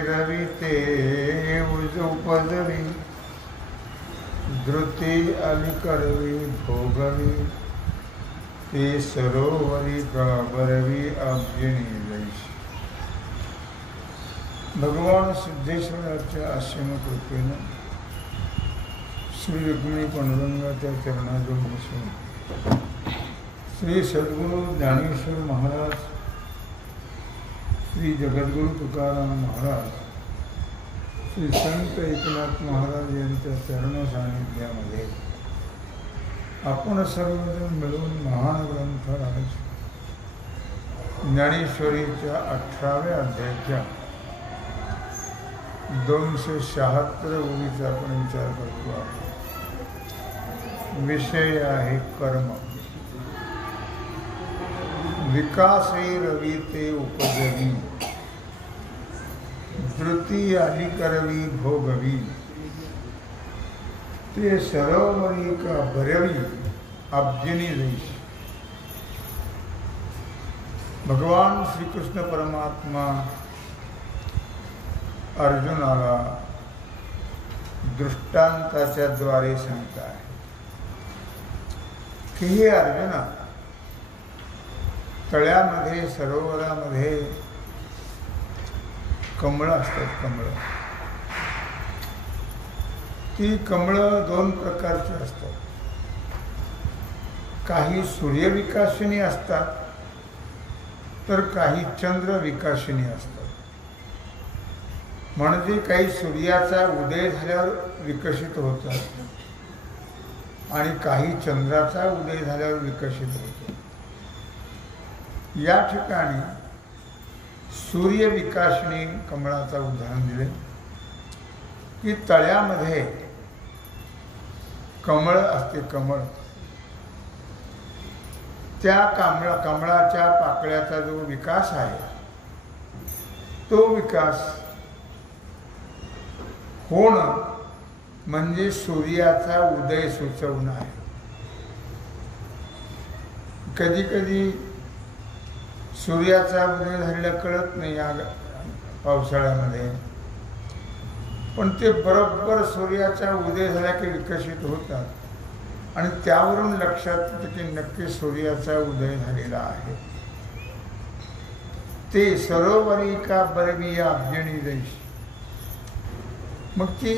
रवी ते उपजवी धृती अलिकरवी भोगवी ते सरोवरी बरवी अब्जिणी जैशी. भगवान सिद्धेश्वराच्या असीम कृपेनं श्री रुक्मिणी पांडुरंगाच्या चरणाजवळ बसून श्री सद्गुरू ज्ञानेश्वर महाराज, श्री जगद्गुरु तुकाराम महाराज, श्री संत एकनाथ महाराज यांच्या चरण सानिध्यामध्ये आपण सर्वजण मिळून महान ग्रंथ राज ज्ञानेश्वरीच्या 18व्या अध्यायाच्या 276 ओळीचा आपण विचार करतो आहोत. विषय आहे कर्म. विकासे रवी ते उपजवी धृती आली करवी भोगवी ते सरोवरी का भरवी अब्जिनी जैशी. भगवान श्रीकृष्ण परमात्मा अर्जुनाला दृष्टांताच्या द्वारे सांगताय की हे अर्जुना, तळ्यामध्ये सरोवरामध्ये कमळं असतात. कमळं, ती कमळं 2 प्रकारची असतात. काही सूर्यविकासिनी असतात तर काही चंद्र विकासिनी असतात. म्हणजे काही सूर्याचा उदय झाल्यावर विकसित होतात आणि काही चंद्राचा उदय झाल्यावर विकसित होतात. या ठिकाणी सूर्य विकासिनी कमळाचा उदाहरण दिले की तळ्यामध्ये कमळ असते. कमळ, त्या कमळाच्या पाकळ्याचा जो विकास आहे तो विकास होणं म्हणजे सूर्याचा उदय सुचवणं आहे. कधी कधी सूर्याचा उदय झालेला कळत नाही या पावसाळ्यामध्ये, पण ते बरोबर सूर्याचा उदय झाला की विकसित होतात आणि त्यावरून लक्षात येतं की नक्की सूर्याचा उदय झालेला आहे. ते सरोवरी का बरवी अब्जिणी जैशी. मग ती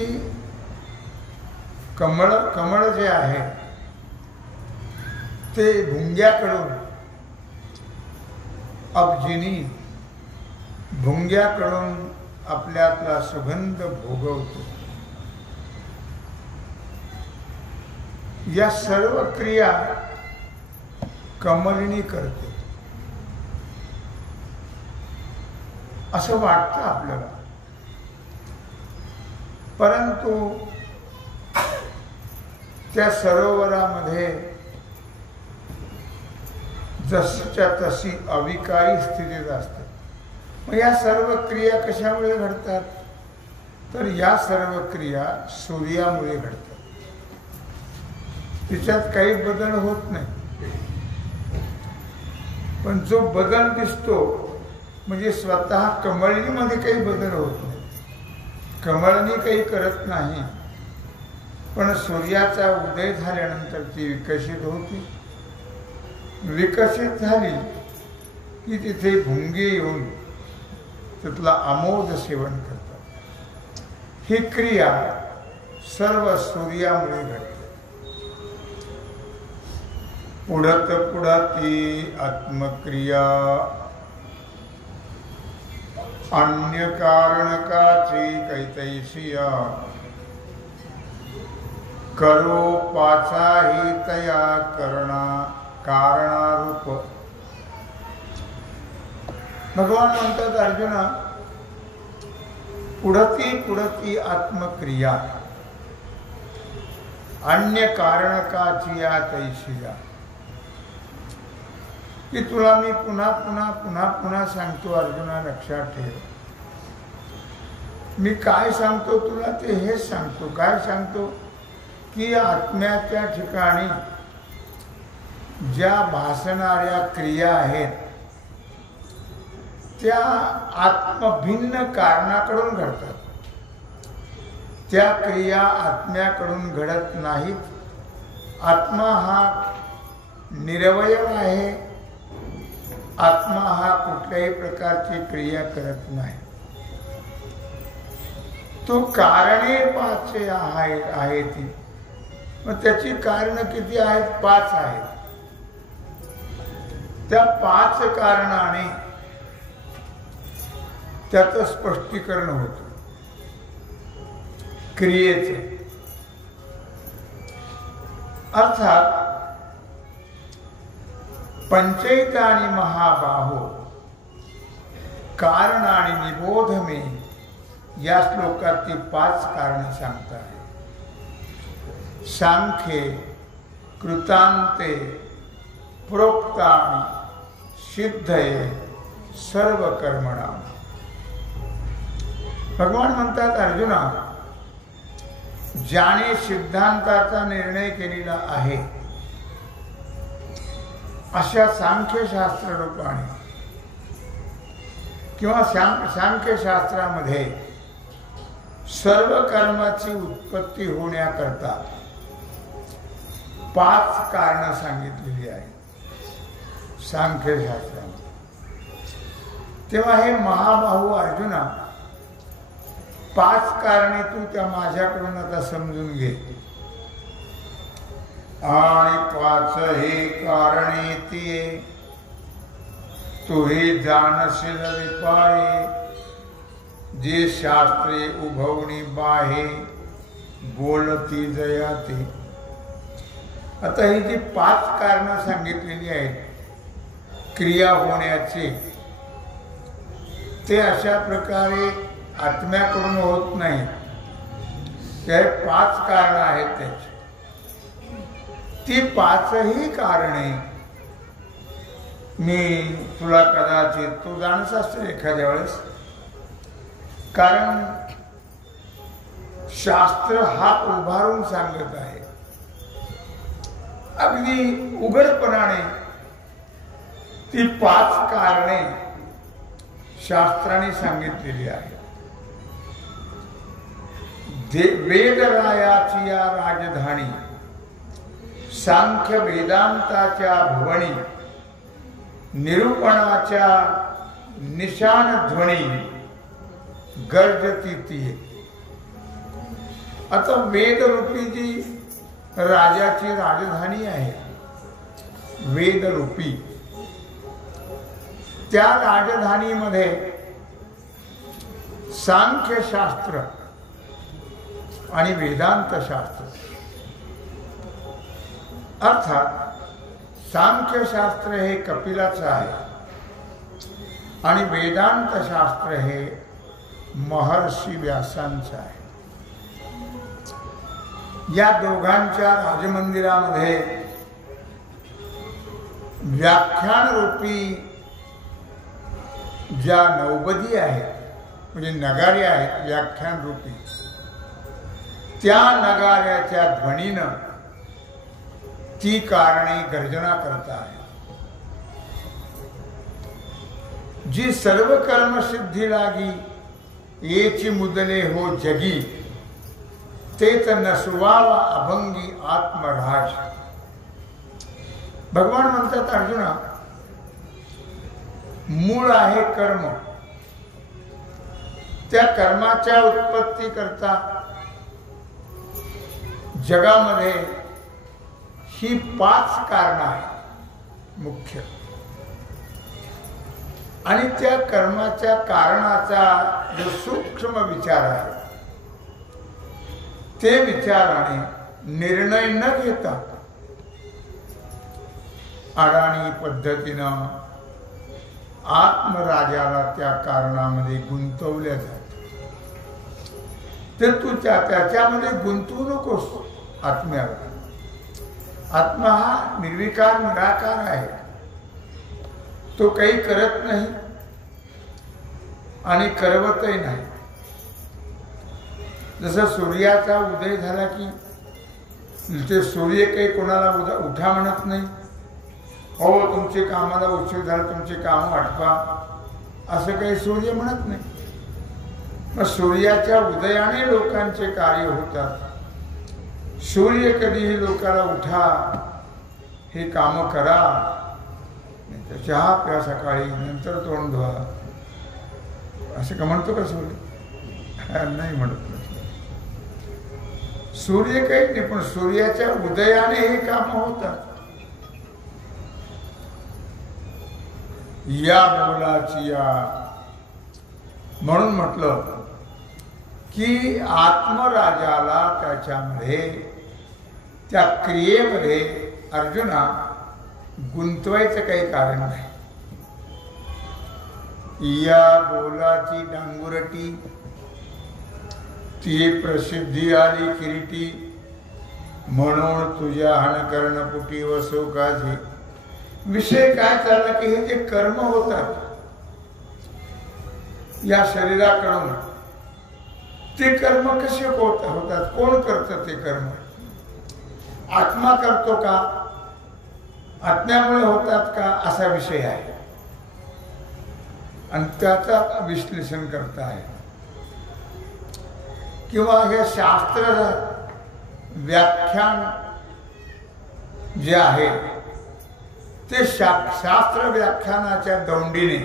कमळ जे आहे ते भुंग्याकडून अब्जिनी भुंग्याकडून आपल्यातला सुगंध भोगवतो. या सर्व क्रिया कमलिनी करते असं वाटतं आपल्याला, परंतु त्या सरोवरामध्ये जशीच्या तशी अविकारी स्थितीत असतात. मग या सर्व क्रिया कशामुळे घडतात तर या सर्व क्रिया सूर्यामुळे घडतात. तिच्यात काही बदल होत नाही, पण जो बदल दिसतो म्हणजे स्वतः कमळनीमध्ये काही बदल होत नाही. कमळनी काही करत नाही, पण सूर्याचा उदय झाल्यानंतर ती विकसित होती. विकसित झाली की तिथे भुंगे येऊन तिथला आमोद सेवन करतात. ही क्रिया सर्व सूर्यामुळे घडते. पुढत पुढती आत्मक्रिया अन्य कारणकाची कैतैसिया करो पाचाही तया कारणारूप. भगवान म्हणतात अर्जुना, पुढती पुढती आत्मक्रिया अन्य कारणकाची या तैसिया. की तुला मी पुन्हा पुन्हा पुन्हा पुन्हा सांगतो अर्जुना, लक्षात ठेव. मी काय सांगतो तुला ते हेच सांगतो. काय सांगतो की आत्म्याच्या ठिकाणी ज्या भासणाऱ्या क्रिया आहेत त्या आत्मभिन्न कारणाकडून घडतात. त्या क्रिया आत्म्याकडून घडत नाहीत. आत्मा हा निरवयव आहे. आत्मा हा कुठल्याही प्रकारची क्रिया करत नाही. तो कारणे पाच आहे ती. मग त्याची कारण किती आहेत? 5 आहेत. त्या 5 कारणाने त्याचं स्पष्टीकरण होतं क्रियेचं. अर्थात पंचैतानि महाबाहो कारणानि निबोध मे या श्लोकात ती 5 कारण सांगतात. सांख्ये कृतांते प्रोक्तानि सिद्धये सर्व कर्मणाम. भगवान म्हणतात, अर्जुना, ज्याने सिद्धांताचा निर्णय केलेला आहे अशा सांख्यशास्त्र रूपाने किंवा सांख्यशास्त्रामध्ये सर्व कर्माची उत्पत्ती होण्याकरता 5 कारणं सांगितलेली आहेत सांख्यशास्त्रामध्ये. तेव्हा हे महाबाहू अर्जुना, 5 कारणे तू त्या माझ्याकडून आता समजून घे. आणि 5 हे कारणे ते तू हे जाणशील विपाये, जे शास्त्रे उभवणी बाहे बोलती जयाते. आता ही जी 5 कारणं सांगितलेली आहेत क्रिया होण्याची, ते अशा प्रकारे आत्म्याकडून होत नाही. ते 5 कारणं आहेत त्याची. ती 5ही कारणे मी तुला कदाचित तू जाणत असतील एखाद्या वेळेस, कारण शास्त्र हा उभारून सांगत आहे अगदी उघडपणाने. ती 5 कारणे शास्त्राने सांगितलेली आहेत. वेदरायाची या राजधानी सांख्य वेदांताच्या भुवनी निरूपणाच्या निशान ध्वनी गर्जती ती. आता वेदरूपी जी राजाची राजधानी आहे, वेदरूपी, त्या राजधानीमध्ये सांख्यशास्त्र आणि वेदांत शास्त्र. अर्थात सांख्यशास्त्र हे कपिलाचं आहे आणि वेदांत शास्त्र हे महर्षी व्यासांचं आहे. या दोघांच्या राजमंदिरामध्ये व्याख्यानरूपी ज्या नौबदी आहेत, म्हणजे नगारे आहेत व्याख्यानरूपी, त्या नगाऱ्याच्या ध्वनीनं ती कारणे गर्जना करत आहेत. जी सर्व कर्मसिद्धी लागी येची मुदले हो जगी, तेच नसवावा अभंगी आत्मराज. भगवान म्हणतात, अर्जुना, मूळ आहे कर्म. त्या कर्माच्या उत्पत्ती करता जगामध्ये ही 5 कारणं आहेत मुख्य. आणि त्या कर्माच्या कारणाचा जो सूक्ष्म विचार आहे, ते विचाराने निर्णय न घेता अडाणी पद्धतीनं आत्मराजाला त्या कारणामध्ये गुंतवल्या जाते. तर तू त्याच्यामध्ये गुंतवू नकोस. आत्म्याला, आत्मा हा निर्विकार निराकार आहे. तो काही करत नाही आणि करवतही नाही. जसं सूर्याचा उदय झाला की ते सूर्य काही कोणाला उठा म्हणत नाही, हो तुमचे कामाला उशीर झाला, तुमचे काम आटपा, असं काही सूर्य म्हणत नाही. मग सूर्याच्या उदयाने लोकांचे कार्य होतात. सूर्य कधीही लोकांना उठा, हे काम करा, चहा प्या सकाळी, नंतर तोंड धुवा, असं का म्हणतो का सूर्य? नाही म्हणत. सूर्य काही नाही, पण सूर्याच्या उदयाने हे काम होतात. या मोलाची या म्हणून म्हटलं की आत्मराजाला त्याच्यामध्ये, त्या क्रियेमध्ये अर्जुना गुंतवायचं काही कारण नाही. या बोलाची डांगुरटी, ती प्रसिद्धी आली किरीटी, म्हणून तुझ्या हणकर्णपुटी वसो काझी. विषय काय चालला की हे जे कर्म होतात या शरीराकडून, ते कर्म कसे होतात, कोण करतं ते कर्म? आत्मा करतो का, आत्म्यामुळे होतात का, असा विषय आहे. आणि त्याचा विश्लेषण करता आहे. किंवा हे शास्त्र व्याख्यान जे आहे ते शास्त्र व्याख्यानाच्या दौंडीने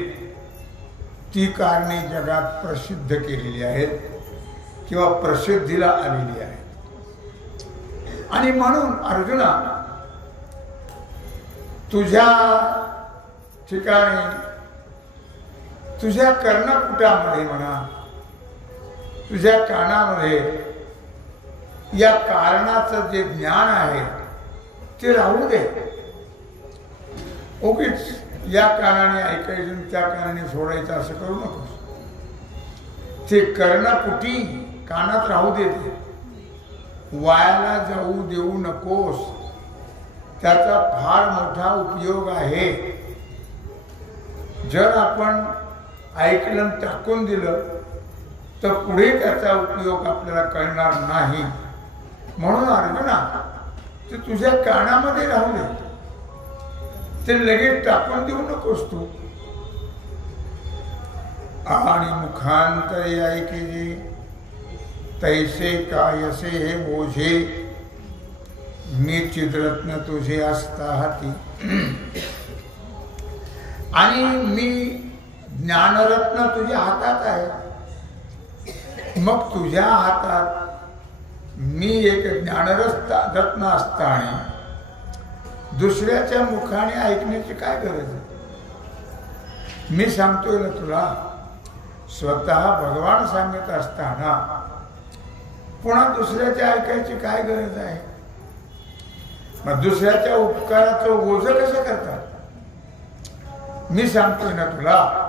ती कारणे जगात प्रसिद्ध केलेली आहेत किंवा प्रसिद्धीला आलेली आहेत. आणि म्हणून अर्जुना, तुझ्या ठिकाणी, तुझ्या कर्णपुटामध्ये म्हणा, तुझ्या कानामध्ये या कारणाचं जे ज्ञान आहे ते राहू दे. उगीच या कानाने ऐकायचं, त्या कानाने सोडायचं असं करू नकोस. ते कर्णपुटी कानात राहू दे, वायाला जाऊ देऊ नकोस. त्याचा फार मोठा उपयोग आहे. जर आपण ऐकलं टाकून दिलं तर पुढे त्याचा उपयोग आपल्याला कळणार नाही. म्हणून अर्जुना, ते तुझ्या कानामध्ये राहू दे, ते लगेच टाकून देऊ नकोस तू. आणि मुखांतरे ऐके तैसे कायसे हे बोझे, मी चिद्रत्न तुझे असता हाती. आणि मी ज्ञानरत्न तुझ्या हातात आहे. मग तुझ्या हातात मी एक ज्ञानरत्न असताना दुसऱ्याच्या मुखाने ऐकण्याची काय गरज आहे? मी सांगतोय ना तुला, स्वतः भगवान सांगत असताना पुन्हा दुसऱ्याच्या ऐकायची काय गरज आहे? मग दुसऱ्याच्या उपकाराचं ओझं कसं करतात? मी सांगतोय ना तुला,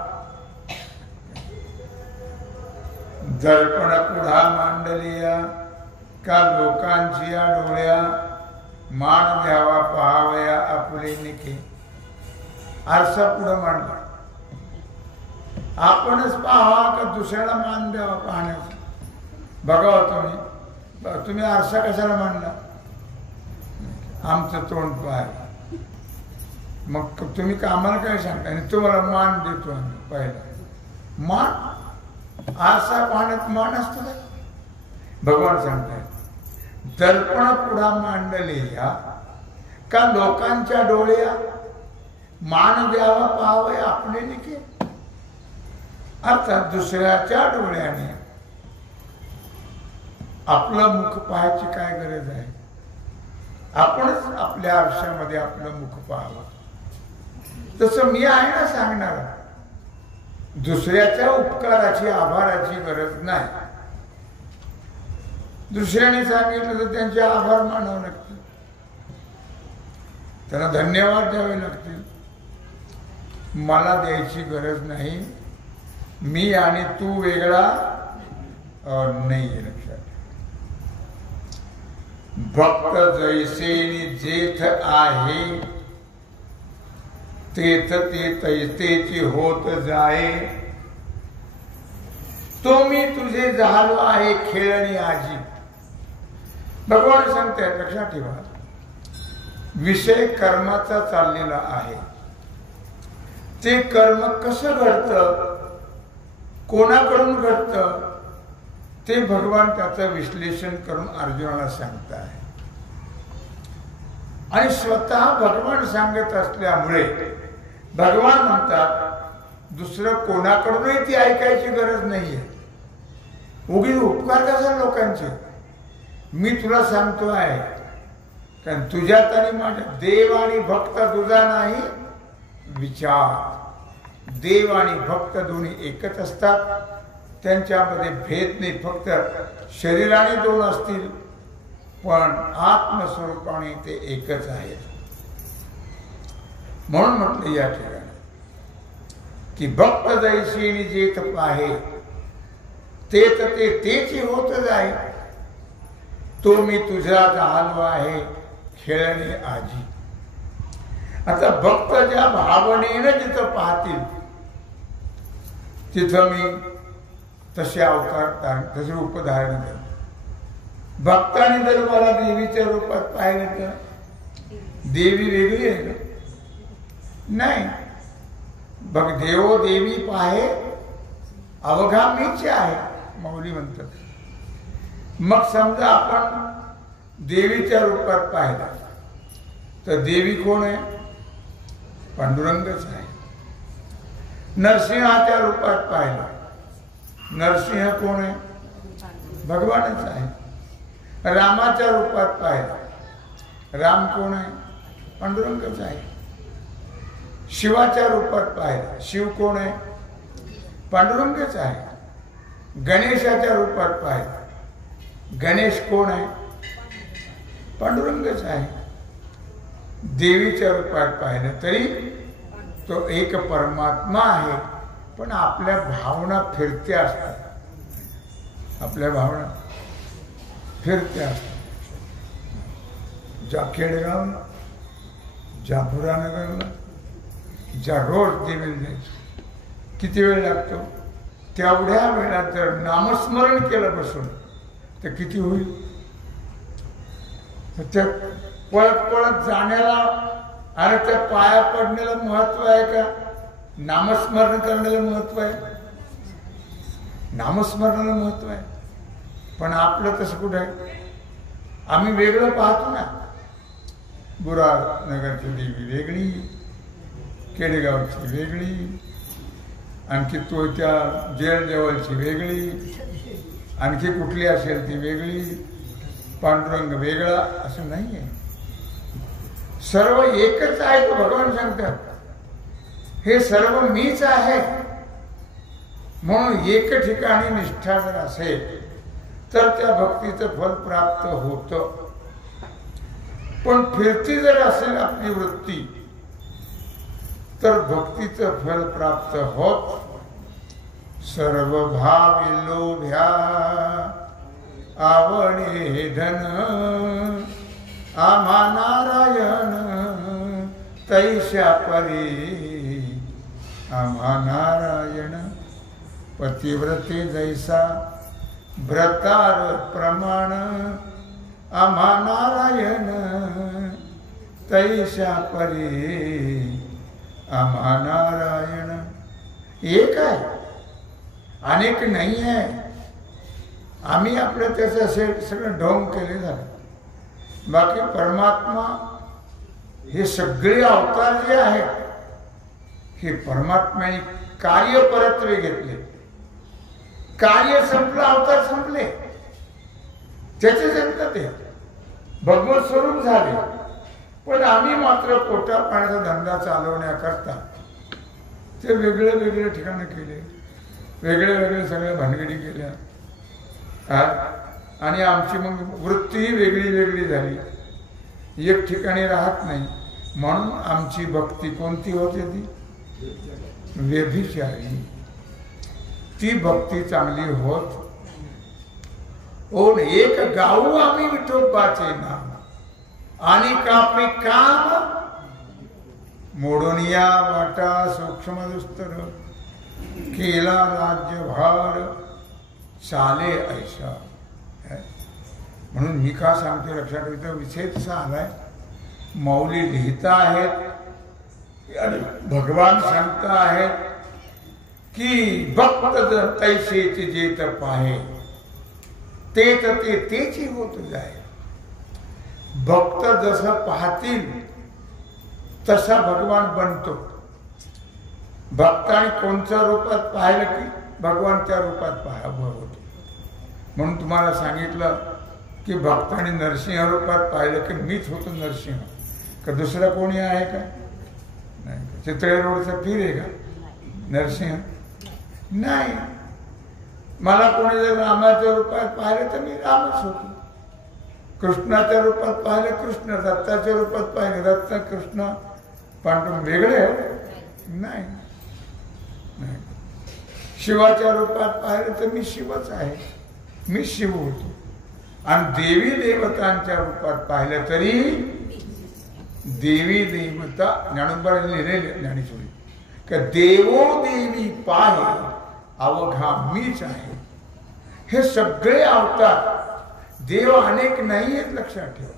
दर्पण पुढा मांडलिया का लोकांची या डोळ्या, मान द्यावा पहावया आपले निके. आरसा पुढं मांडला, आपणच पाहावा का दुसऱ्याला मान द्यावा पाहण्याचा? बघावा तुम्ही आरसा कशाला मांडला? आमचं तोंड पाहायला. मग तुम्ही का आम्हाला काय सांगता? आणि तुम्हाला मान देतो आम्ही पाहिला. मान आरसा पाहण्यात मान असतो का? भगवान सांगताय, दर्पण पुढा मांडले का लोकांच्या डोळ्या, मान द्यावा पाहावे आपले निके. अर्थात दुसऱ्याच्या डोळ्याने आपलं मुख पाहायची काय गरज आहे? आपणच आपल्या आरशामध्ये आपलं मुख पाहावं. तसं मी आहे ना सांगणार, दुसऱ्याच्या उपकाराची, आभाराची गरज नाही. दुसऱ्याने सांगितलं तर त्यांचे आभार मानावे लागतील, त्यांना धन्यवाद द्यावे लागतील. मला द्यायची गरज नाही. मी आणि तू वेगळा नाही. लक्षात, भक्त जैसे जेठ आहे तेथ ते तैसेची होत जाये. तो मी तुझे झालो आहे खेळणी आजी. भगवान सांगते, लक्षात ठेवा, विषय कर्माचा चाललेला आहे. ते कर्म कसं घडतं कोणाकडून घडतं ते भगवान त्याचं विश्लेषण करून अर्जुनाला सांगताय. आणि स्वतः भगवान सांगत असल्यामुळे भगवान म्हणतात दुसरं कोणाकडूनही ती ऐकायची गरज नाहीये. उगीच उपकार कसा लोकांचे. मी तुला सांगतो आहे कारण तुझ्यात आणि माझ्या देव आणि भक्त तुझा नाही विचार. देव आणि भक्त दोन्ही एकच असतात. त्यांच्यामध्ये भेद नाही. फक्त शरीराने दोन असतील पण आत्मस्वरूपाने ते एकच आहेत. म्हणून म्हटलं या ठिकाणी की भक्त जैसी जेत पाहे तेच ते तेची होत जाई. तो मी तुझा झालो आहे खेळणे आजी. आता भक्त ज्या भावनेनं जिथं पाहतील तिथं मी तसे अवतार तसे रूप धारण करतो. भक्तांनी जर मला देवीच्या रूपात पाहिलं तर देवी वेगळी आहे का? नाही. बघ देवो देवी पाहे अवघा मीच आहे माऊली म्हणतात. मग समजा आपण देवीच्या रूपात पाहिला तर देवी कोण आहे? पांडुरंगच आहे. नरसिंहाच्या रूपात पाहिला नरसिंह कोण आहे? भगवानच आहे. रामाच्या रूपात पाहिला राम कोण आहे? पांडुरंगच आहे. शिवाच्या रूपात पाहिला शिव कोण आहे? पांडुरंगच आहे. गणेशाच्या रूपात पाहिला गणेश कोण आहे? पांडुरंगच आहे. देवीच्या रूपात पाहिलं तरी तो एक परमात्मा आहे. पण आपल्या भावना फिरत्या असतात. आपल्या भावना फिरत्या असतात. ज्या खेडेगावला ज्या पुरानगरला ज्या रोज देवीला जायचं किती वेळ लागतो? तेवढ्या वेळात जर नामस्मरण केलं बसून तर किती होईल? त्या पळत पळत जाण्याला आणि त्या पाया पडण्याला महत्व आहे का? नामस्मरण करण्याला महत्व आहे. नामस्मरणाला महत्व आहे. पण आपलं तसं कुठं आहे? आम्ही वेगळं पाहतो ना. बुरानगरची देवी वेगळी खेडेगावची वेगळी आणखी तो त्या जेल जवळची वेगळी आणखी कुठली असेल ती वेगळी पांडुरंग वेगळा असं नाहीये. सर्व एकच आहे. तो भगवान सांगतात हे सर्व मीच आहे. म्हणून एक ठिकाणी निष्ठा जर असेल तर त्या भक्तीचं फल प्राप्त होतं. पण फिरती जर असेल आपली वृत्ती तर भक्तीचं फल प्राप्त होत. सर्व भावी लोभ्या आवडे धन आम्हा नारायण तैशा परी. आम्हा नारायण पतिव्रते जैसा व्रतार प्रमाण आम्हा नारायण तैशा परी. आम्हा नारायण एक आहे अनेक नाही आहे. आम्ही आपलं त्याचं सगळं ढोंग केले झालं. बाकी परमात्मा हे सगळे अवतार जे आहेत हे परमात्म्याने कार्य परत्वे घेतले. कार्य संपलं अवतार संपले. त्याचे जनता ते भगवत स्वरूप झाले. पण आम्ही मात्र पोटा पाण्याचा धंदा चालवण्याकरता ते वेगळे वेगळे ठिकाणं केले. वेगळे वेगळे सगळ्या भानगडी केल्या आणि आमची मग वृत्तीही वेगळी वेगळी झाली. एक ठिकाणी राहत नाही. म्हणून आमची भक्ती कोणती होते? ती व्यभिचारी. ती भक्ती चांगली होत. ओन एक गाऊ आम्ही विठोबाचे नाम आणि कापी काम मोडून या वाटा सूक्ष्म दुस्तर केला राज्यभार चाले ऐसा. म्हणून मी का सांगतो लक्षात ठेवतो. विषय तसा आलाय. माऊली लिहिता आहेत आणि भगवान सांगता आहेत की भक्त तैसेच जेत पाहे तेच ते तेची होत जाय. भक्त जसं पाहतील तसा भगवान बनतो. भक्ताने कोणत्या रूपात पाहिलं की भगवान त्या रूपात होतो. म्हणून तुम्हाला सांगितलं की भक्ताने नरसिंह रूपात पाहिलं की मीच होतो नरसिंह. का दुसरा कोणी आहे का? नाही. चितळे रोडचा पीर आहे का नरसिंह? नाही. मला कोणी जर रामाच्या रूपात पाहिलं तर मी रामच होतो. कृष्णाच्या रूपात पाहिलं कृष्ण, दत्ताच्या रूपात पाहिलं दत्त, कृष्ण पांडुरंग वेगळे नाही. शिवाच्या रूपात पाहिलं तर मी शिवच आहे, मी शिव होतो. आणि देवी देवतांच्या रूपात पाहिलं तरी देवी देवता ज्ञानोबाने लिहिलेले ज्ञानेश्वरी का देवो देवी पाहे अवघा मीच आहे. हे सगळे अवतार देव अनेक नाही आहेत लक्षात ठेवा.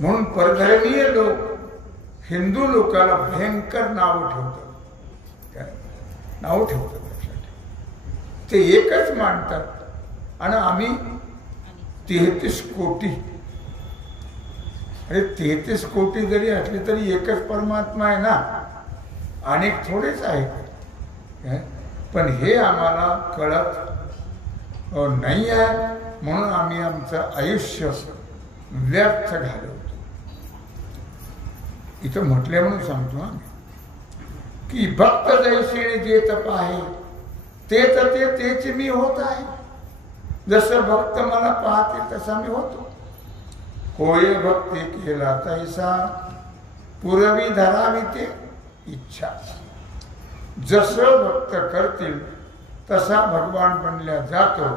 म्हणून परधर्मीय लोक हिंदू लोकांना भयंकर नाव ठेवतात. काय नाव ठेवतात लक्षात ठेवा. ते एकच मानतात आणि आम्ही 33 कोटी. अरे 33 कोटी जरी असले तरी एकच परमात्मा आहे ना, अनेक थोडेच आहेत. पण हे आम्हाला कळत नाही आहे. म्हणून आम्ही आमचं आयुष्य व्यर्थ घालवतो. इथं म्हटले म्हणून सांगतो आम्ही की भक्त जैसे जेत पाहे तेच तेच मी होत आहे. जसं भक्त मला पाहते तसा मी होतो. कोय भक्ती केला तैसा पुरवी धरावी ते इच्छा. जसं भक्त करतील तसा भगवान बनल्या जातो.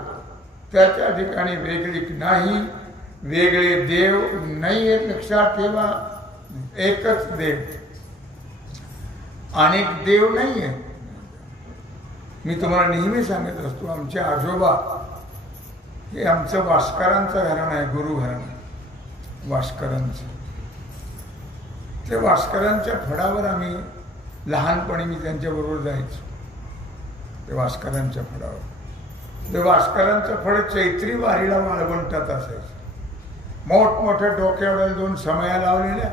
त्याच्या ठिकाणी वेगळी नाही, वेगळे देव नाही आहेत लक्षात ठेवा. एकच देव, अनेक देव नाही आहे. मी तुम्हाला नेहमी सांगत असतो आमचे आजोबा हे आमचं वास्करांचं घराणं आहे, गुरु घराणं वास्करांचं. ते वास्करांच्या फडावर आम्ही लहानपणी मी त्यांच्याबरोबर जायचो. ते वास्करांच्या फडावर, ते वास्करांचं फड चैत्री वारीला वाळवंटात असायचं. मोठमोठ्या डोक्यावर 2 समया लावलेल्या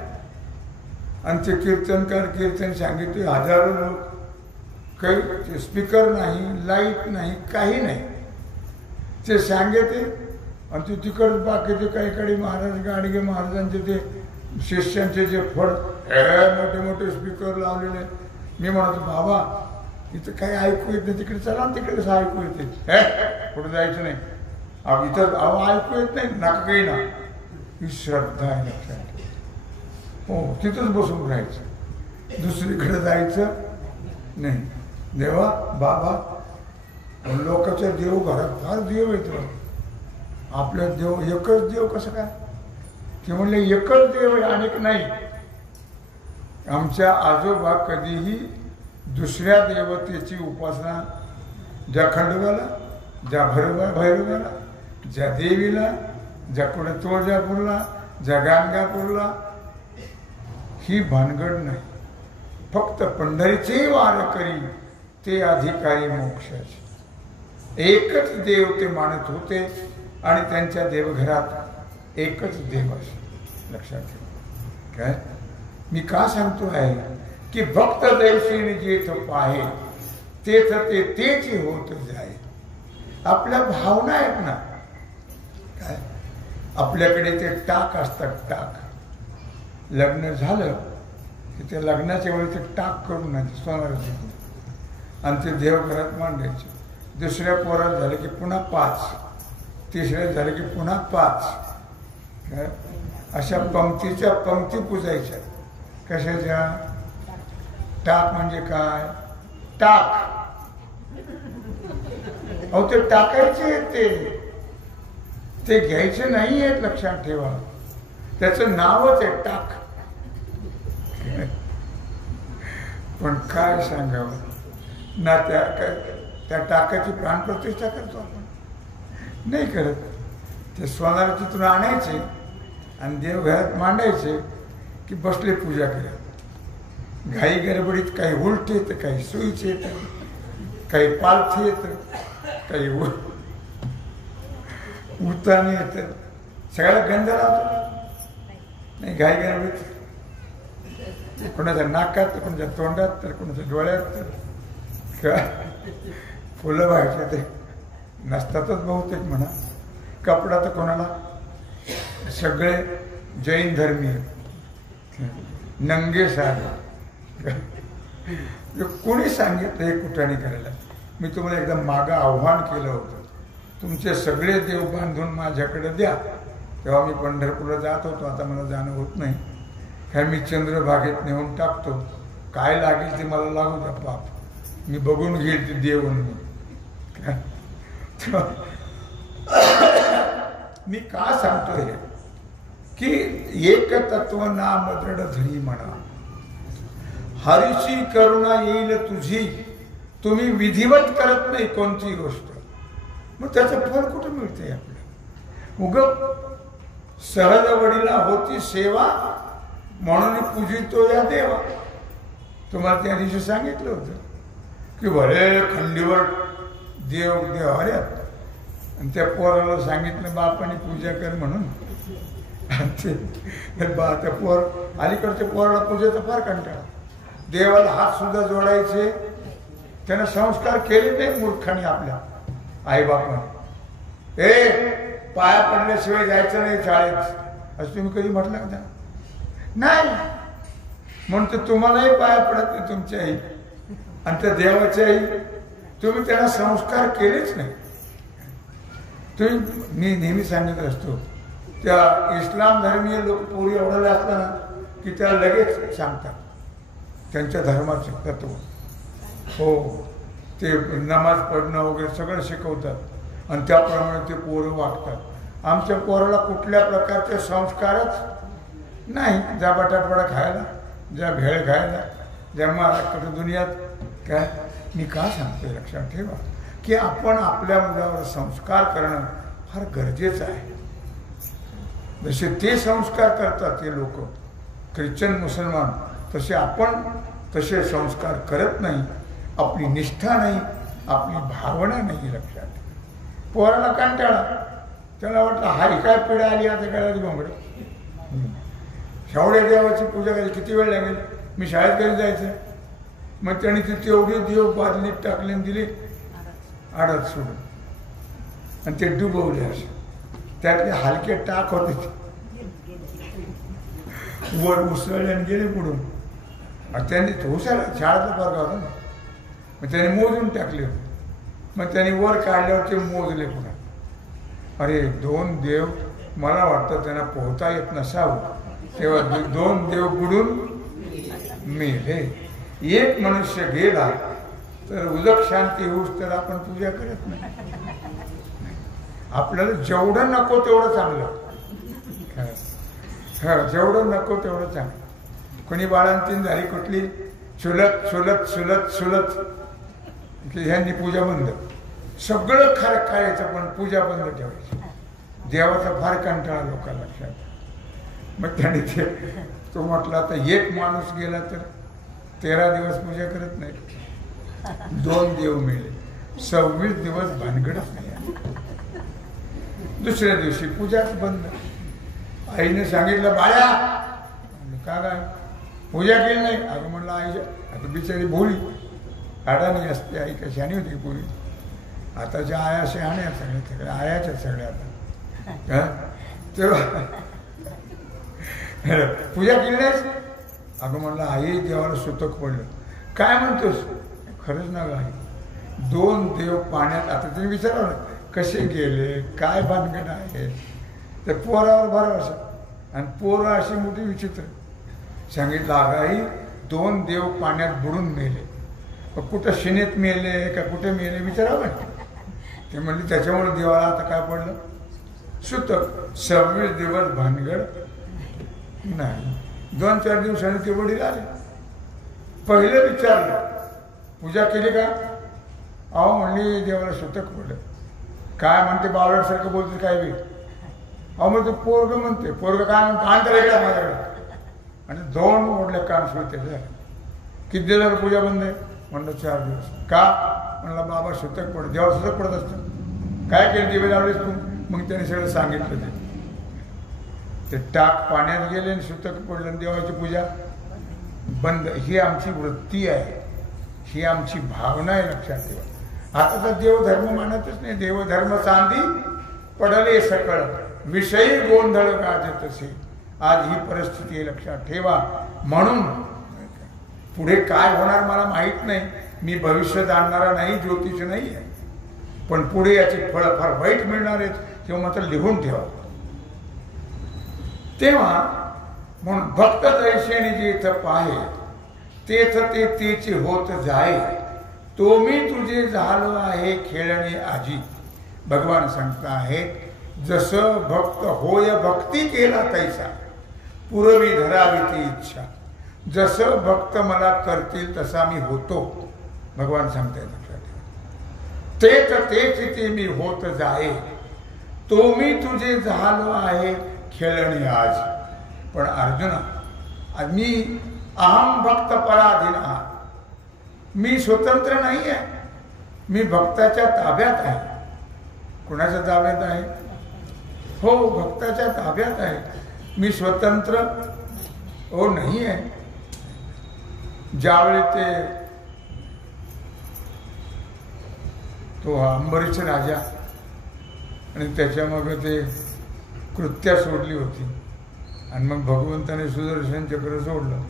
आणि ते कीर्तनकार कीर्तन सांगितले. हजारो लोक, काही स्पीकर नाही, लाईट नाही, काही नाही. ते सांगते आणि ते तिकडे बाकीचे काही महाराज गाडगे महाराजांचे ते शिष्यांचे जे फड मोठे मोठे स्पीकर लावलेले. मी म्हणतो बाबा इथं काही ऐकू येत नाही, तिकडे चला तिकडे कसं ऐकू येते. कुठे जायचं नाही, इथं ऐकू येत नाही नका काही ना. ही श्रद्धा आहे लक्षात. हो, तिथंच बसून राहायचं, दुसरीकडे जायचं नाही. देवा बाबा लोकांच्या देव घरात फार देव येतो. आपल्या देव एकच देव कसं काय? ते म्हणले एकच देव आहे, अनेक नाही. आमच्या आजोबा कधीही दुसऱ्या देवतेची उपासना, ज्या खंडोबाला, ज्या भैरवाला, ज्या देवीला, ज्या कुठे तुळजापूरला, ज्या गाणगापूरला, ही भानगड नाही. फक्त पंढरीचे वार करी ते अधिकारी मोक्षाचे. एकच देव ते मानत होते आणि त्यांच्या देवघरात एकच देव असे लक्षात ठेवा. काय मी का सांगतो आहे की भक्त दैशीने जेथ पाहे तेथ ते तेच होत जाय. आपल्या भावना आहेत ना. काय आपल्याकडे ते टाक असतात, टाक. लग्न झालं की ते लग्नाच्या वेळी ते टाक करून सोनाराचे आणि ते देवघरात मांडायचे. दुसऱ्या पोरात झालं की पुन्हा 5, तिसऱ्या झालं की पुन्हा 5. काय अशा पंक्तीच्या पंक्ती पुजायच्या. कशाच्या? टाक म्हणजे काय? टाक. अहो ते टाकायचे, ते घ्यायचे नाही आहेत लक्षात ठेवा. त्याचं नावच आहे टाक. पण काय सांगावं ना, त्या टाकाची प्राणप्रतिष्ठा करतो आपण? नाही करत. ते सोनार तिथून आणायचे आणि देवघरात मांडायचे की बसले पूजा करत. घाई गडबडीत काही उलटे तर काही सुईचे, काही पालथी येतं, काही उताने येतं, सगळ्याला गंध लावतो नाही. घाई गडबडीत कोणाच्या नाकात तर कोणाच्या तोंडात तर कोणाच्या डोळ्यात तर फुलं व्हायचे ते नसतातच बहुतेक म्हणा. कपडा तर कोणाला, सगळे जैन धर्मीय नंगे सारे. कोणी सांगितलं हे कुठाने करायला? मी तुम्हाला एकदा मागं आव्हान केलं होतं, तुमचे सगळे देव बांधून माझ्याकडे द्या. तेव्हा मी पंढरपूरला जात होतो, आता मला जाणं होत नाही. ह्या मी चंद्रभागेत नेऊन टाकतो, काय लागेल ते मला लागू द्या बाप, मी बघून घेईल ते देव. मी का सांगतो हे की एक तत्व नाम दृढ धरी म्हणा, हरीची करुणा येईल तुझी. तुम्ही विधिवत करत नाही कोणती गोष्ट, मग त्याचं फळ कुठं मिळतंय आपल्याला? उग सहज वडीला होती सेवा म्हणून पूजितो या देवा. तुम्हाला त्या दिवशी सांगितलं होतं की भले खंडीवर देव देव हऱ्यात, आणि त्या पोराला सांगितलं बापाने पूजा कर म्हणून. त्या पोर अलीकडच्या पोराला पूजेचा फार कंटाळा. देवाला हात सुद्धा जोडायचे, त्यानं संस्कार केले नाही मूर्खाने आपल्या आईबापाने. पाया पडल्याशिवाय जायचं नाही शाळेत, असं तुम्ही कधी म्हटलं का? नाही. म्हणून तर तुम्हालाही पाया पडत नाही तुमची आई आणि त्या देवाची आई. तुम्ही त्यांना संस्कार केलेच नाही. तुम्ही, मी नेहमी सांगत असतो, त्या इस्लाम धर्मीय लोक पोरी एवढायला असताना की त्याला लगेच सांगतात त्यांच्या धर्माचं तत्व. हो, ते नमाज पडणं वगैरे सगळं शिकवतात आणि त्याप्रमाणे ते पोरं वागतात. आमच्या पोराला कुठल्या प्रकारचे संस्कारच नाही. ज्या बटाटवडा खायला, ज्या भेळ खायला, ज्या महाराष्ट्र दुनियात काय. मी का सांगतोय लक्षात ठेवा की आपण आपल्या मुलावर संस्कार करणं फार गरजेचं आहे. जसे ते संस्कार करतात ते लोक ख्रिश्चन मुसलमान, तसे आपण तसे संस्कार करत नाही. आपली निष्ठा नाही, आपली भावना नाही. लक्षात. पोराला कंटाळा, त्याला वाटलं हाय काय पिढा आली आता गळ्यात घोंगडे. शेवड्या देवाची पूजा करायची किती वेळ लागेल, मी शाळेत कधी जायचं. मग त्याने तिथे एवढे देव बादलीत टाकले आणि दिले आडात सोडून, आणि ते डुबवले असे. त्यातले हलके टाक होते वर उसळले आणि गेले पुढून. त्यांनी हुशार शाळेचा वर्ग होता ना, मग त्याने मोजून टाकले होते. मग त्याने वर काढल्यावर ते मोजले पुन्हा. अरे 2 देव, मला वाटतं त्यांना पोहता येत नसावं, तेव्हा 2 देव बुडून मेले. एक मनुष्य गेला तर उदक शांती होऊस तर आपण पूजा करत नाही. आपल्याला जेवढं नको तेवढं चांगलं, जेवढं नको तेवढं चांगलं. कोणी बाळांतीन झाली कुठली चुलत चुलत चुलत चुलत की ह्यांनी पूजा बंद, सगळं खरं खायचं पण पूजा बंद ठेवायची. देवाचा फार कंटाळा लोकांना. लक्षात. मग त्याने ते तो म्हटला आता एक माणूस गेला तर 13 दिवस पूजा करत नाही. 2 देव मिळले, 26 दिवस भानगडच नाही. दुसऱ्या दिवशी पूजाच बंद. आईने सांगितलं बाळ्या का काय पूजा केली नाही? अगं म्हणलं आई आता बिचारी भोळी अडाणी असते. आई कशी आणि होती पूर्वी. आताच्या आया शहाण्या सगळ्या आयाच्या सगळ्या आता. तेव्हा पूजा केली नाहीस? अगं म्हणलं आई देवाला सुतक पडलं. काय म्हणतोस? खरंच ना ग आई, 2 देव पाण्यात. आता तुम्ही विचारलं कसे गेले, काय भानगड आहे. त्या पोरावर भरवसा, आणि पोरं अशी मोठी विचित्र. सांगितलं अगं आई 2 देव पाण्यात बुडून मेले. कुठं शिनेत मेले का कुठे मेले विचारावं. ते म्हणले त्याच्यामुळे देवाला आता काय पडलं? सुतक. 26 दिवस भानगड नाही. 2-4 दिवसांनी ते वडील आले. पहिलं विचारलं पूजा केली का? अहो म्हणली देवाला सुतक पडलं. काय म्हणते बावळटसारखं बोलते काय बी. अहो म्हणते पोरग म्हणते. पोरग काय म्हणते? कान तर ऐकला माझ्याकडे. आणि 2 ओढल्या कान सुरू झाले. किती दिवसाला पूजा बंद आहे? म्हणलं 4 दिवस. का? म्हणला बाबा सुतक पड, देवाला सुतक पडत असतं. काय केलं दिवे लावलेस तू? मग त्याने सगळं सांगितलं. ते टाक पाण्यात गेले आणि सुतक पडलं, देवाची पूजा बंद. ही आमची वृत्ती आहे, ही आमची भावना आहे, लक्षात ठेवा. आता तर देवधर्म मानतच नाही. देवधर्म चांदी पडले सकळ, विषयी गोंधळ गाजतसे. आज ही परिस्थिती आहे, लक्षात ठेवा. म्हणून पुढे काय होणार मला माहीत नाही, मी भविष्य जाणणारा नाही, ज्योतिष नाही आहे, पण पुढे याचे फळ फार वाईट मिळणार आहेत, तेव्हा मात्र लिहून ठेवा. तेव्हा म्हणून भक्त दैशेने जेथ पाहे, तेथ ते तेचे होत जाय. तो मी तुझे झालो आहे खेळणे आजी. भगवान सांगता आहेत, जसं भक्त होय भक्ती केला तैसा, पुरवी धरावी ती इच्छा. जसं भक्त मला करतील तसा मी होतो. भगवान सांगतायत, लक्षात ठेवा. तेच ते मी होत जाये. तो मी तुझे झालो आहे खेळणे आज. पण अर्जुना, मी अहम भक्त पराधीन आहे, मी स्वतंत्र नाही आहे, मी भक्ताच्या ताब्यात आहे. कुणाच्या ताब्यात आहे? हो, भक्ताच्या ताब्यात आहे. मी स्वतंत्र हो नाही आहे. ज्यावेळी तो अंबरीश राजा आणि त्याच्या मग ते कृत्या सोडली होती, आणि मग भगवंताने सुदर्शन चक्र सोडलं,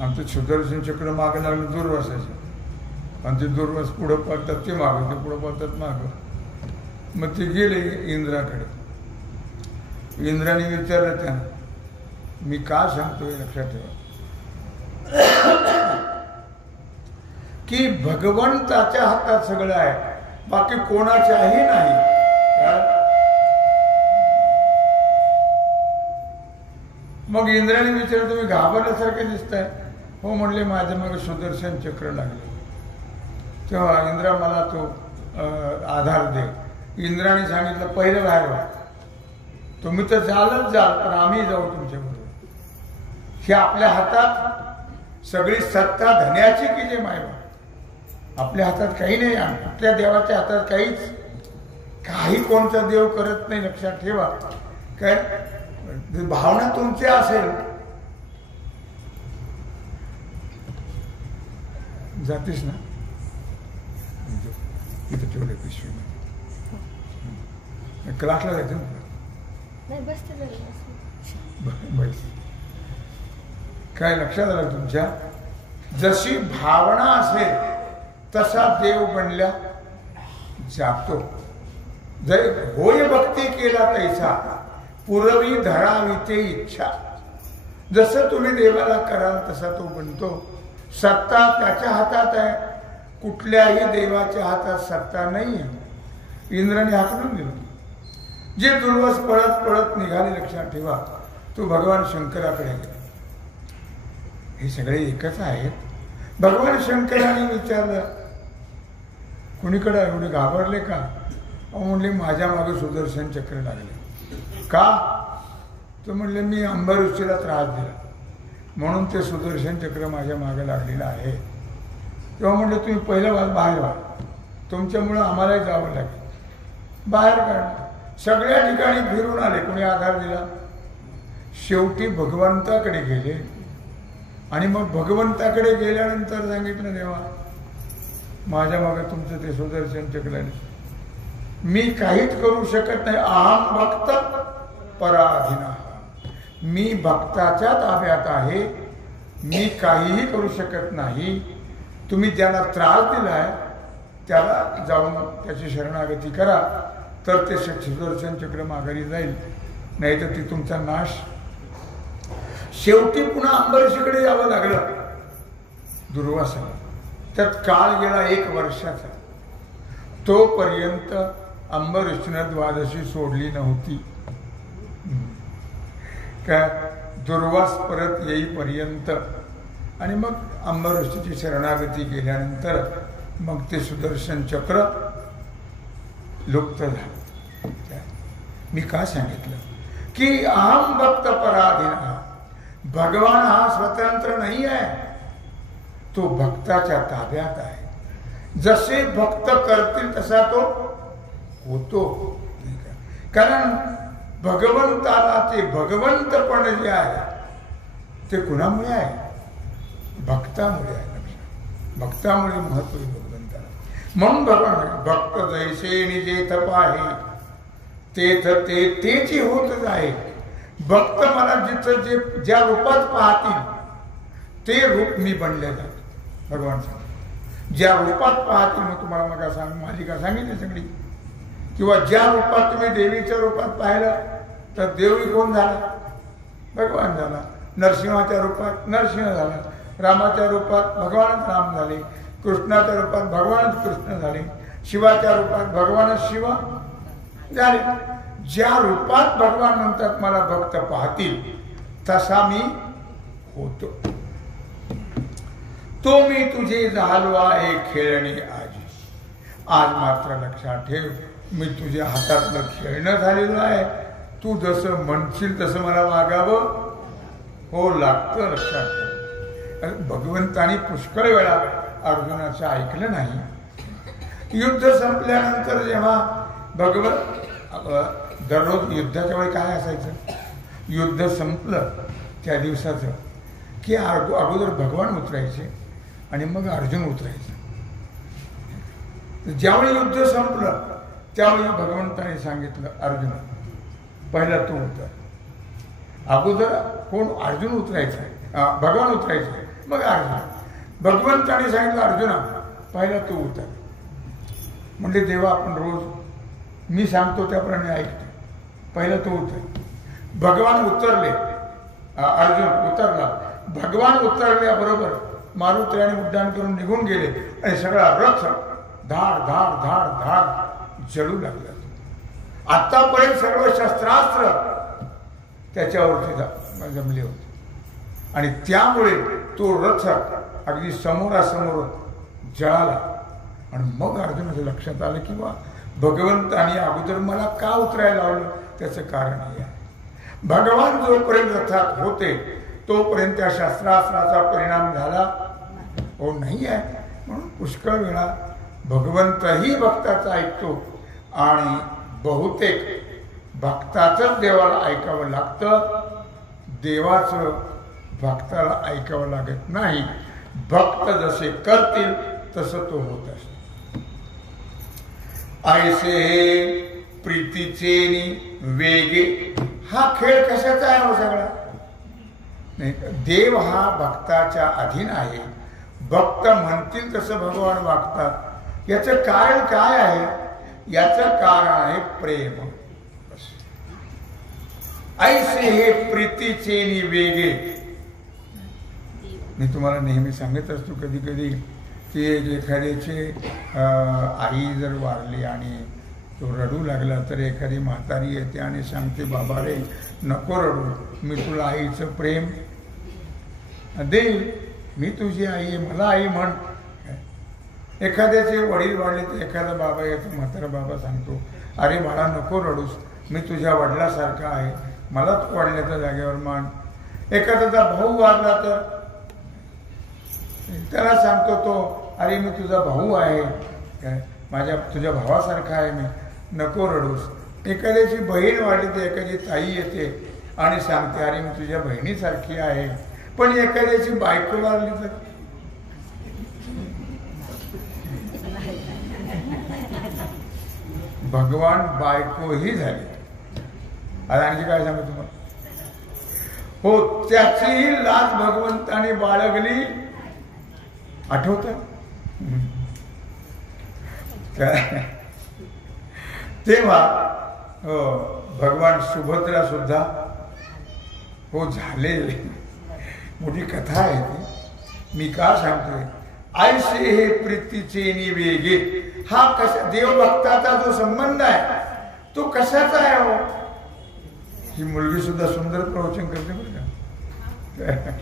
आणि ते सुदर्शन चक्र मागं लागलं दुर्वासाचं, आणि ते दुर्वास पुढं पळतात ते मागं, ते पुढं पळतात मागं. मग ते गेले इंद्राकडे. इंद्राने विचारलं त्यांना, मी का सांगतोय, लक्षात ठेवा, की भगवंताच्या हातात सगळं आहे, बाकी कोणाच्याही नाही. मग इंद्राने विचारलं, तुम्ही घाबरल्यासारखे दिसताय. हो म्हणले, माझ्या मग सुदर्शन चक्र लागले. तेव्हा इंद्रा मला तो आधार दे. इंद्राने सांगितलं, पहिलं बाहेर व्हा, तुम्ही तर जालच जाल, पण आम्ही जाऊ तुमच्याबरोबर. हे आपल्या हातात सगळी सत्ता धन्याची की जे मायबा, आपल्या हातात काही नाही. आपल्या देवाच्या हातात काही कोणता देव करत नाही, लक्षात ठेवा. काय भावना तुमची असेल, जातीस ना इथं ठेवले पिशवी, क्लासला जायचं ना, बस. काय लक्षात आलं तुमच्या? जशी भावना असेल तसा देव बनल्या जातो. जर होय भक्ती केला तैसा, पुरवी धरावी ते इच्छा. जसं तुम्ही देवाला कराल तसा तो बनतो. सत्ता त्याच्या हातात आहे, कुठल्याही देवाच्या हातात सत्ता नाही आहे. इंद्राने हाकलून दिलं. जे दुर्वास पळत पळत निघाले, लक्षात ठेवा, तो भगवान शंकराकडे गेला. हे सगळे एकच आहेत. भगवान शंकराने विचारलं, कुणीकडे एवढे घाबरले का? म्हणले, माझ्या मागे सुदर्शन चक्र लागले. का? तो म्हणले, मी अंबरीशला त्रास दिला म्हणून ते सुदर्शन चक्र माझ्या मागे लागलेलं आहे. तेव्हा म्हणले, तुम्ही पहिलं बाहेर व्हा, तुमच्यामुळं आम्हालाही जावं लागेल. बाहेर काढलं, सगळ्या ठिकाणी फिरून आले, कोणी आधार दिला. शेवटी भगवंताकडे गेले, आणि मग भगवंताकडे गेल्यानंतर सांगितलं, देवा माझ्या मागे तुमचं ते सुदर्शन चक्र आहे, मी काहीच करू शकत नाही. अहम भक्त पराधीन, मी भक्ताच्या ताब्यात आहे, मी काहीही करू शकत नाही. तुम्ही ज्याला त्रास दिलाय त्याला जाऊन त्याची शरणागती करा, तर ते सुदर्शन चक्र माघारी जाईल, नाही तर ती तुमचा नाश. शेवटी पुन्हा अंबरीशीकडे यावं लागलं दुर्वासाला. त्यात काळ गेला 1 वर्षाचा. तोपर्यंत अंबरीशनं द्वादशी सोडली नव्हती. काय दुर्वास परत येईपर्यंत, आणि मग अंबरीशीची शरणागती केल्यानंतर मग ते सुदर्शन चक्र लुप्त झालं. मी का सांगितलं की अहम भक्त पराधीन, भगवान हा स्वतंत्र नाही आहे, तो भक्ताच्या ताब्यात आहे. जसे भक्त करतील तसा तो होतो. कारण भगवंताला ते भगवंतपण जे आहे ते कुणामुळे आहे? भक्तामुळे आहे. भक्तामुळे महत्व आहे भगवंताला. म्हणून भगवान भक्त जैसे निजेथ पाहे तेथ ते तेची होतच आहे. भक्त मला जिथं जे ज्या रूपात पाहतील ते रूप मी बनले जातो. भगवान सांग ज्या रूपात पाहतील. मग तुम्हाला मग मालिका सांगितली सगळी. किंवा ज्या रूपात तुम्ही देवीच्या रूपात पाहिलं तर देवी कोण झाला? भगवान झाला. नरसिंहाच्या रूपात नरसिंह झाला. रामाच्या रूपात भगवानच राम झाले. कृष्णाच्या रूपात भगवानच कृष्ण झाले. शिवाच्या रूपात भगवानच शिव झाले. ज्या रूपात भगवान म्हणतात मला भक्त पाहतील तसा मी होतो. तो मी तुझे झालो आहे खेळणे आजी. आज मात्र लक्षात ठेव मी तुझ्या हातातलं खेळणं झालेलं आहे. तू जसं म्हणशील तसं मला वागावं हो लागतं. लक्षात ठेव. भगवंतानी पुष्कळ वेळा अर्जुनाचं ऐकलं नाही. युद्ध संपल्यानंतर जेव्हा दररोज युद्धाच्या वेळी काय असायचं? युद्ध संपलं त्या दिवसाचं की अगोदर भगवान उतरायचे आणि मग अर्जुन उतरायचे. ज्यावेळी युद्ध संपलं त्यावेळी भगवंताने सांगितलं अर्जुन पहिला तू उतर. अगोदर कोण? अर्जुन उतरायचा. भगवान उतरायचे मग अर्जुन. भगवंताने सांगितलं अर्जुना पहिला तू उतर. म्हणजे देवा आपण रोज मी सांगतो त्याप्रमाणे ऐकतो. पहिला तू उतर. भगवान उतरले. अर्जुन उतरला. भगवान उतरल्याबरोबर मारुतीने उड्डाण करून निघून गेले आणि सगळा रथ धाड धाड धाड धाड जळू लागला. आतापर्यंत सर्व शस्त्रास्त्र त्याच्यावरती जमले होते आणि त्यामुळे तो रथ अगदी समोरासमोर जळाला. आणि मग अर्जुनाच्या लक्षात आलं की बा भगवंतानी अगोदर मला का उतरायला लावलं? त्याचं कारण हे आहे. भगवान जोपर्यंत रथात होते तोपर्यंत त्या शस्त्रास्त्राचा परिणाम झाला हो नाही आहे. म्हणून पुष्कळ वेळा भगवंतही भक्ताचा ऐकतो आणि बहुतेक भक्ताचंच देवाला ऐकावं लागतं. देवाचं भक्ताला ऐकावं लागत नाही. भक्त जसे करतील तसं तो होत असतो. ऐसे प्रीतीचे वेगे. हा खेळ कशाचा आहे हो सगळा? नाही, देव हा भक्ताच्या अधीन आहे. भक्त म्हणतील तसं भगवान वागतात. याचं कारण काय आहे? याचं कारण आहे प्रेम. ऐसे हे प्रीतीचे वेगे. मी तुम्हाला नेहमी सांगत असतो कधी कधी की एखाद्याचे आई जर वारली आणि तो रडू लागला तर एखादी म्हातारी येते आणि सांगते बाबा रे नको रडू, मी तुला आईचं प्रेम देईल, मी तुझी आई आहे, मला आई म्हण. एखाद्याचे वडील वाढले तर एखादा बाबा येतो, म्हातारा बाबा सांगतो अरे बाळा नको रडूस, मी तुझ्या वडिलासारखा आहे, मला तू वडिलाच्या जागेवर मान. एखाद्याचा भाऊ वारला तर त्याला सांगतो तो अरे मी तुझा भाऊ आहे, माझ्या तुझ्या भावासारखा आहे मी, नको रडूस. एखाद्याची बहीण वाढली तर एखादी ताई येते आणि सांगते अरे मी तुझ्या बहिणीसारखी आहे. पण एखाद्याची बायको वारली तर भगवान बायकोही झाली. आता आणखी काय सांगू तुम्हाला? हो, त्याचीही लाज भगवंताने बाळगली. आठवत तेव्हा भगवान सुभद्रा सुद्धा हो झाले. मोठी कथा आहे ती, मी का सांगतोय. ऐसे हे प्रीतीचे निवेगे. हा कशा देवभक्ताचा जो संबंध आहे तो कशाचा आहे हो? ही मुलगी सुद्धा सुंदर प्रवचन करते बरं का.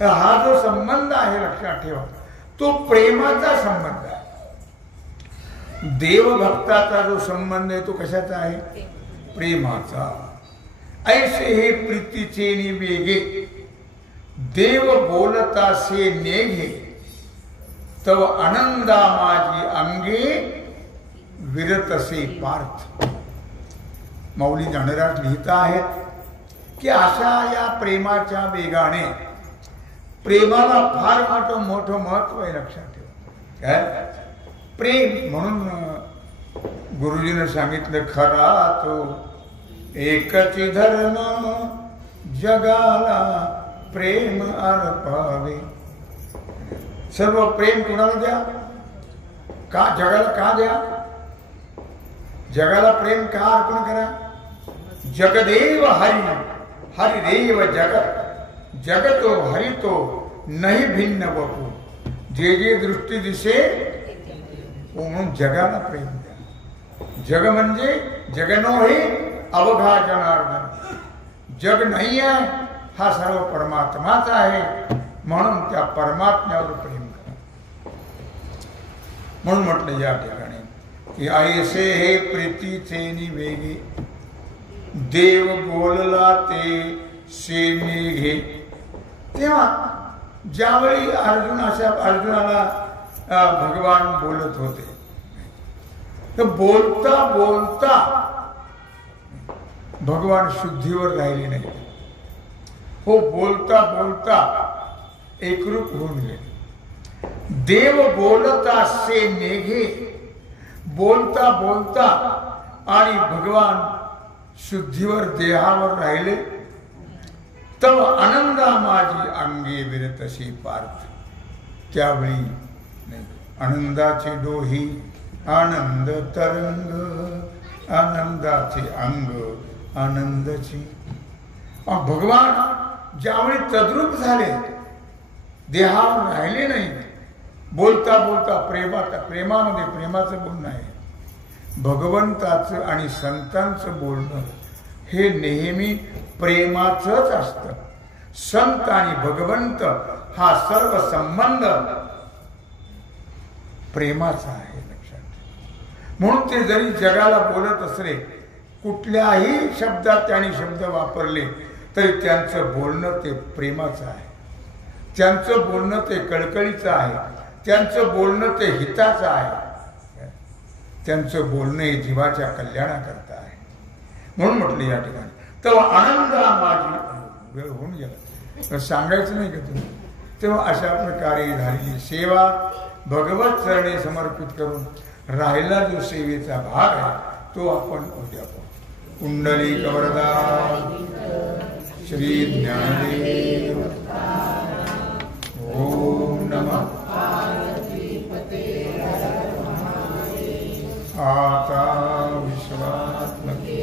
हा जो संबंध आहे लक्षात ठेवा, तो प्रेमाचा संबंध आहे. देवभक्ताचा जो संबंध आहे तो कशाचा आहे? प्रेमाचा. ऐसे हे प्रीतीचे निवेगे देव बोलतासे नेघे. तव आनंदा माझी अंगे विरतसे पार्थ. माऊली ज्ञानराज लिहित आहेत की अशा या प्रेमाच्या वेगाने प्रेमाला फार मोठं महत्व आहे, लक्षात ठेवा. काय प्रेम म्हणून गुरुजीने सांगितलं, खरा तो एकची धर्म जगाला प्रेम अर्पावे. सर्व प्रेम कुणाला द्या? का जगाला? का द्या? जगाला प्रेम का अर्पण करा? जगदेव हरि हरिदेव जगत जगतो हरितो नाही भिन्न वपू. जे जे दृष्टी दिसे म्हणून जगाला प्रेम द्या. जग म्हणजे जगनो हे अवघा जनार्दन. जग नाही आहे, हा सर्व परमात्माच आहे, म्हणून त्या परमात्म्यावर प्रेम करा. म्हणून म्हटलं या ठिकाणी की ऐसे हे प्रीतीचे निवेगे देव बोलला ते से निघे. तेव्हा ज्यावेळी अर्जुनाला भगवान बोलत होते, तर बोलता बोलता भगवान शुद्धीवर राहिले नाही. हो, बोलता बोलता एकरूप होऊन गेले. देव बोलता से नेघे, बोलता बोलता आणि भगवान शुद्धीवर देहावर राहिले. तव आनंदा माझी अंगे विरतशी पार्थ. त्यावेळी आनंदाचे डोही आनंद तरंग, आनंदाचे अंग आनंदाची. भगवान ज्यावेळी तद्रूप झाले, देहावर राहिले नाही, बोलता बोलता प्रेमामध्ये प्रेमाचं बोलणं आहे. भगवंताचं आणि संतांचं बोलणं हे नेहमी प्रेमाचंच असतं. संत आणि भगवंत हा सर्व संबंध प्रेमाचा आहे, लक्षात. म्हणून ते जरी जगाला बोलत असले, कुठल्याही शब्दात त्यांनी शब्द वापरले तरी त्यांचं बोलणं ते प्रेमाचं आहे. त्यांचं बोलणं ते कळकळीचं आहे. त्यांचं बोलणं ते हिताचं आहे. त्यांचं बोलणं हे जीवाच्या कल्याणाकरता आहे. म्हणून म्हटलं या ठिकाणी तेव्हा आनंद माझी. वेळ होऊन गेला, सांगायचं नाही का तुम्ही. तेव्हा अशा प्रकारे झालेली सेवा भगवत चरणी समर्पित करून राहिला जो सेवेचा भाग आहे तो आपण उद्या पाहू. कुंडलिक वरदा श्री ज्ञानदेव. ओम नमः. आता विश्वात्मके